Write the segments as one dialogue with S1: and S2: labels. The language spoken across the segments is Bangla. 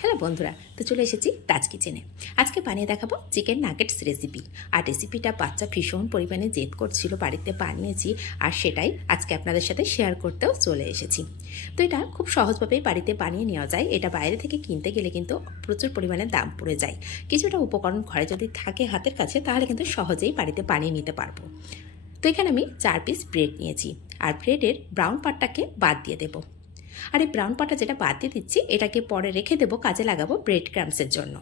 S1: হ্যালো বন্ধুরা, তো চলে এসেছি তাজ কিচেনে আজকে বানিয়ে দেখাবো চিকেন নাগেটস রেসিপি আর রেসিপিটা বাচ্চা ভীষণ পরিমাণে জেদ করছিল, বাড়িতে বানিয়েছি, আর সেটাই আজকে আপনাদের সাথে শেয়ার করতেও চলে এসেছি। তো এটা খুব সহজভাবেই বাড়িতে বানিয়ে নেওয়া যায়। এটা বাইরে থেকে কিনতে গেলে কিন্তু প্রচুর পরিমাণে দাম পড়ে যায়। কিছুটা উপকরণ ঘরে যদি থাকে হাতের কাছে, তাহলে কিন্তু সহজেই বাড়িতে বানিয়ে নিতে পারব। তো এখানে আমি চার পিস ব্রেড নিয়েছি। আর ব্রেডের ব্রাউন পার্টটাকে বাদ দিয়ে দেবো। আর এই ব্রাউন পাটা যেটা বাদ দিয়ে দিচ্ছি, এটাকে পরে রেখে দেবো, কাজে লাগাবো ব্রেড ক্রামসের জন্য।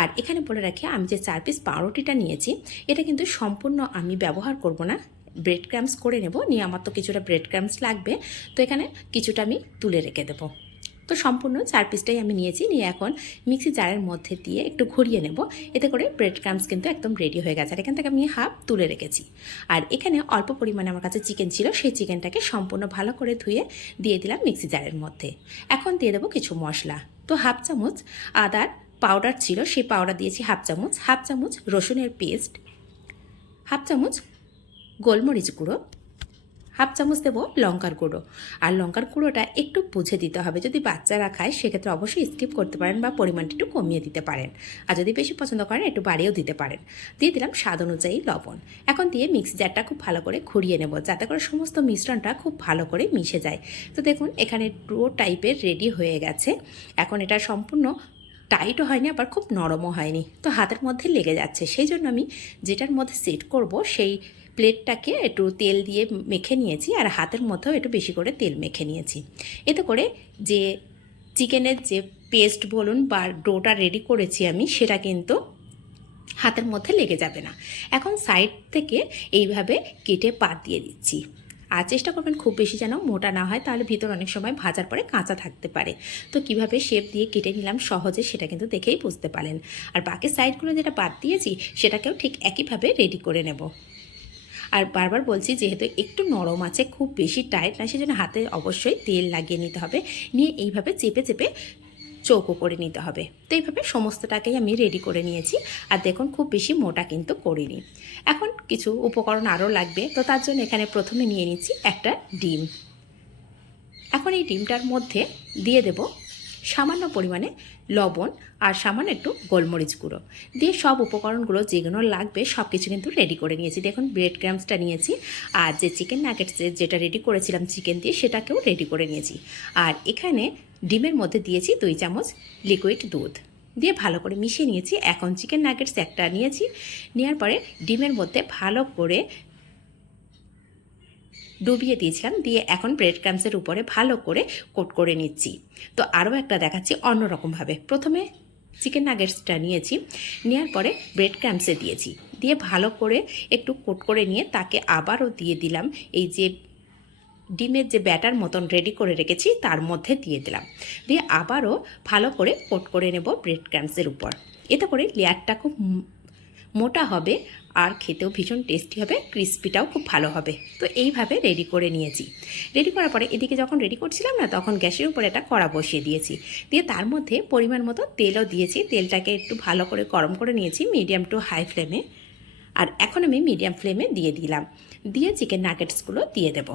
S1: আর এখানে বলে রাখি, আমি যে চার পিস পাউরুটিটা নিয়েছি, এটা কিন্তু সম্পূর্ণ আমি ব্যবহার করব না। ব্রেড ক্রামস করে নেব, নিয়ে আমার তো কিছুটা ব্রেড ক্রামস লাগবে। তো এখানে কিছুটা আমি তুলে রেখে দেবো। তো সম্পূর্ণ চার পিসটাই আমি নিয়েছি। নিয়ে এখন মিক্সি জারের মধ্যে দিয়ে একটু ঘুরিয়ে নেব। এতে করে ব্রেড ক্রামস কিন্তু একদম রেডি হয়ে গেছে। আর এখান থেকে আমি হাফ তুলে রেখেছি। আর এখানে অল্প পরিমাণে আমার কাছে চিকেন ছিল। সেই চিকেনটাকে সম্পূর্ণ ভালো করে ধুয়ে দিয়ে দিলাম মিক্সি জারের মধ্যে। এখন দিয়ে দেবো কিছু মশলা। তো হাফ চামচ আদার পাউডার ছিল। সেই পাউডার দিয়েছি হাফ চামচ। হাফ চামচ রসুনের পেস্ট হাফ চামচ গোলমরিচ গুঁড়ো। হাফ চামচ দেবো লঙ্কার গুঁড়ো। আর লঙ্কার গুঁড়োটা একটু বুঝে দিতে হবে। যদি বাচ্চারা খায়, সেক্ষেত্রে অবশ্যই স্কিপ করতে পারেন বা পরিমাণটা একটু কমিয়ে দিতে পারেন। আর যদি বেশি পছন্দ করেন, একটু বাড়িয়েও দিতে পারেন। দিয়ে দিলাম স্বাদ অনুযায়ী লবণ। এখন দিয়ে মিক্সি জারটা খুব ভালো করে ঘুরিয়ে নেব, যাতে করে সমস্ত মিশ্রণটা খুব ভালো করে মিশে যায়। তো দেখুন, এখানে ড্রো টাইপের রেডি হয়ে গেছে। এখন এটা সম্পূর্ণ টাইটও হয়নি, আবার খুব নরমও হয়নি। তো হাতের মধ্যে লেগে যাচ্ছে। সেই জন্য আমি যেটার মধ্যে সেট করব, সেই প্লেটটাকে একটু তেল দিয়ে মেখে নিয়েছি আর হাতের মধ্যেও একটু বেশি করে তেল মেখে নিয়েছি। এতে করে যে চিকেনের যে পেস্ট বলুন বা ডোটা রেডি করেছি আমি, সেটা কিন্তু হাতের মধ্যে লেগে যাবে না। এখন সাইড থেকে এইভাবে কেটে পাত দিয়ে দিচ্ছি। আর চেষ্টা করবেন খুব বেশি যেন মোটা না হয়, তাহলে ভিতর অনেক সময় ভাজার পরে কাঁচা থাকতে পারে। তো কীভাবে শেপ দিয়ে কেটে নিলাম সহজে সেটা কিন্তু দেখেই বুঝতে পারেন আর বাকি সাইডগুলো যেটা বাদ দিয়েছি, সেটাকেও ঠিক একইভাবে রেডি করে নেব। আর বারবার বলছি যেহেতু একটু নরম আছে, খুব বেশি টাইট না, সেজন্য হাতে অবশ্যই তেল লাগিয়ে নিতে হবে। নিয়ে এইভাবে চেপে চেপে চৌকো করে নিতে হবে। তো এইভাবে সমস্তটাকেই আমি রেডি করে নিয়েছি। আর দেখুন, খুব বেশি মোটা কিন্তু করিনি। এখন কিছু উপকরণ আরও লাগবে। তো তার জন্য এখানে প্রথমে নিয়ে নিচ্ছি একটা ডিম। এখন এই ডিমটার মধ্যে দিয়ে দেব সামান্য পরিমাণে লবণ আর সামান্য একটু গোলমরিচ গুঁড়ো। দিয়ে সব উপকরণগুলো যেগুলো লাগবে সব কিছু কিন্তু রেডি করে নিয়েছি। দেখুন ব্রেড ক্রামসটা নিয়েছি আর যে চিকেন নাগেটসের যেটা রেডি করেছিলাম চিকেন দিয়ে সেটাকেও রেডি করে নিয়েছি। আর এখানে ডিমের মধ্যে দিয়েছি দুই চামচ লিকুইড দুধ। দিয়ে ভালো করে মিশিয়ে নিয়েছি। এখন চিকেন নাগেটস একটা নিয়েছি। নেওয়ার পরে ডিমের মধ্যে ভালো করে ডুবিয়ে দিয়েছিলাম, দিয়ে এখন ব্রেড ক্রামসের উপরে ভালো করে কোট করে নিচ্ছি। তো আরও একটা দেখাচ্ছি অন্যরকমভাবে। প্রথমে চিকেন নাগেটসটা নিয়েছি নেওয়ার পরে ব্রেড ক্রামসে দিয়েছি। দিয়ে ভালো করে একটু কোট করে নিয়ে তাকে আবারও দিয়ে দিলাম। এই যে ডিমের যে ব্যাটার মতন রেডি করে রেখেছি, তার মধ্যে দিয়ে দিলাম। দিয়ে আবারও ভালো করে কোট করে নেব ব্রেড ক্রামসের উপর। এতে করে লেয়ারটা খুব মোটা হবে আর খেতেও ভীষণ টেস্টি হবে ক্রিস্পিটাও খুব ভালো হবে। তো এইভাবে রেডি করে নিয়েছি। রেডি করার পরে এদিকে যখন রেডি করছিলাম না, তখন গ্যাসের উপরে একটা কড়া বসিয়ে দিয়েছি। দিয়ে তার মধ্যে পরিমাণ মতো তেলও দিয়েছি। তেলটাকে একটু ভালো করে গরম করে নিয়েছি মিডিয়াম টু হাই ফ্লেমে আর এখন আমি মিডিয়াম ফ্লেমে দিয়ে দিলাম। দিয়ে চিকেন নাগেটসগুলো দিয়ে দেবো।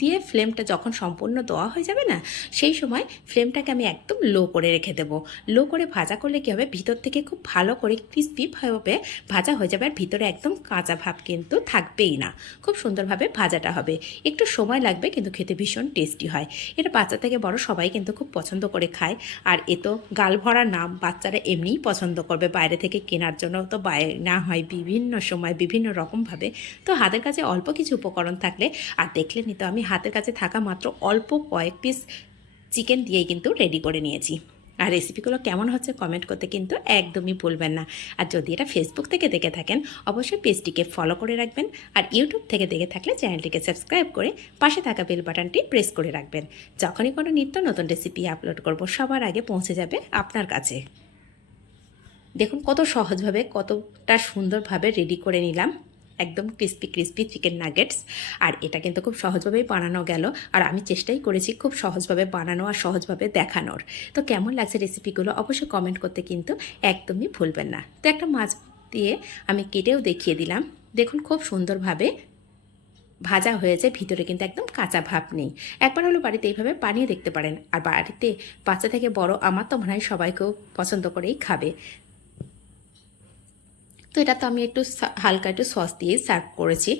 S1: দিয়ে ফ্লেমটা যখন সম্পূর্ণ দেওয়া হয়ে যাবে না, সেই সময় ফ্লেমটাকে আমি একদম লো করে রেখে দেবো। লো করে ভাজা করলে কী হবে? ভিতর থেকে খুব ভালো করে ক্রিস্পি ভাবে ভাজা হয়ে যাবে আর ভিতরে একদম কাঁচা ভাব কিন্তু থাকবেই না। খুব সুন্দরভাবে ভাজাটা হবে। একটু সময় লাগবে কিন্তু খেতে ভীষণ টেস্টি হয়। এটা বাচ্চা থেকে বড় সবাই কিন্তু খুব পছন্দ করে খায়। আর এ তো গাল ভরা নাম, বাচ্চারা এমনিই পছন্দ করবে। বাইরে থেকে কেনার জন্য তো না হয় বিভিন্ন সময় বিভিন্ন রকমভাবে। তো হাতের কাছে অল্প কিছু উপকরণ থাকলে, আর দেখলে নিতে আমি হাতের কাছে থাকা মাত্র অল্প কয়েক পিস চিকেন দিয়েই কিন্তু রেডি করে নিয়েছি। আর রেসিপিগুলো কেমন হচ্ছে কমেন্ট করতে কিন্তু একদমই ভুলবেন না। আর যদি এটা ফেসবুক থেকে দেখে থাকেন, অবশ্যই পেজটিকে ফলো করে রাখবেন। আর ইউটিউব থেকে দেখে থাকলে চ্যানেলটিকে সাবস্ক্রাইব করে পাশে থাকা বেল বাটনটি প্রেস করে রাখবেন। যখনই কোনো নিত্য নতুন রেসিপি আপলোড করব, সবার আগে পৌঁছে যাবে আপনার কাছে। দেখুন কত সহজভাবে, কতটা সুন্দরভাবে রেডি করে নিলাম। একদম ক্রিস্পি ক্রিস্পি চিকেন নাগেটস আর এটা কিন্তু খুব সহজভাবেই বানানো গেল। আর আমি চেষ্টাই করেছি খুব সহজভাবে বানানো আর সহজভাবে দেখানোর। তো কেমন লাগছে রেসিপিগুলো অবশ্যই কমেন্ট করতে কিন্তু একদমই ভুলবেন না। তো একটা মাছ দিয়ে আমি কেটেও দেখিয়ে দিলাম। দেখুন খুব সুন্দরভাবে ভাজা হয়েছে, ভিতরে কিন্তু একদম কাঁচা ভাব নেই। একবার হলো বাড়িতে এইভাবে বানিয়ে দেখতে পারেন। আর বাড়িতে বাচ্চা থেকে বড় আমার তো মনে হয় সবাই খুব পছন্দ করেই খাবে। তো এটা তো আমি একটু হালকা একটু সস দিয়ে সার্ভ করেছি।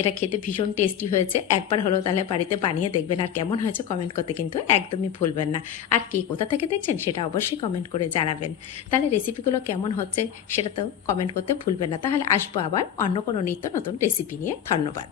S1: এটা খেতে ভীষণ টেস্টি হয়েছে। একবার হলো তাহলে বাড়িতে বানিয়ে দেখবেন আর কেমন হয়েছে কমেন্ট করতে কিন্তু একদমই ভুলবেন না। আর কে কোথা থেকে দেখছেন সেটা অবশ্যই কমেন্ট করে জানাবেন। তাহলে রেসিপিগুলো কেমন হচ্ছে সেটা তো কমেন্ট করতে ভুলবেন না। তাহলে আসব আবার অন্য কোনো নিত্য নতুন রেসিপি নিয়ে। ধন্যবাদ।